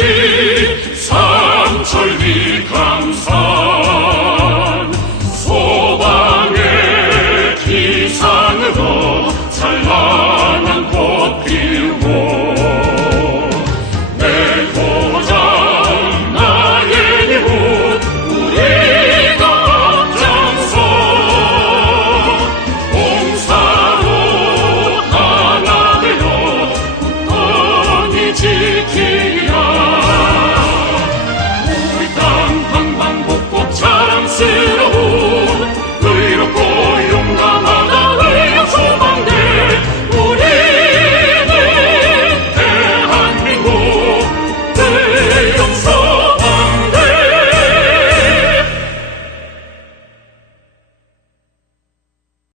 아버지.